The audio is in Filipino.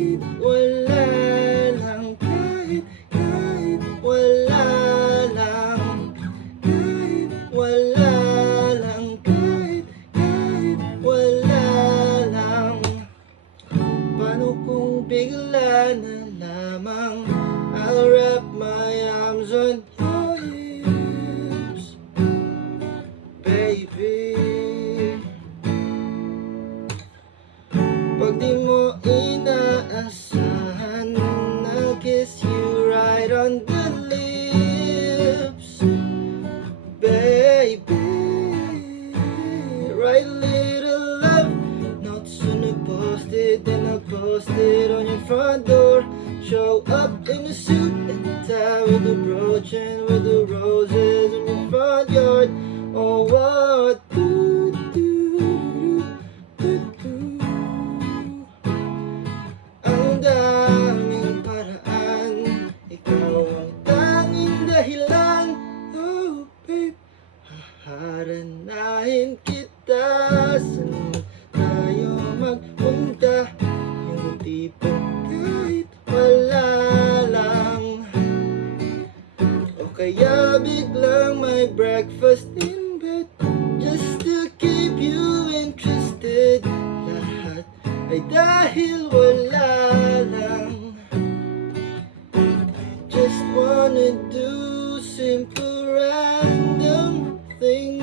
kahit wala lang, kahit wala lang, kahit wala lang, kahit wala lang. Paano kung bigla na lamang I'll wrap my arms on your hips, baby. Pag di mo inaasahan, I'll kiss you right on the lips, baby. Write a little love note, soon to post it, then I'll post it on your front door. Show up in a suit and tie with a brooch and with the roses in your front yard. Oh, what do, do, do, do. Ang daming paraan, ikaw ang tanging dahilan. Oh, babe, haharanahin kita. Saan tayo magpunta? Yung tipong kahit wala lang, o kaya biglang may breakfast in bed just to keep you interested. Lahat ay dahil wala lang. Just wanna do simple random things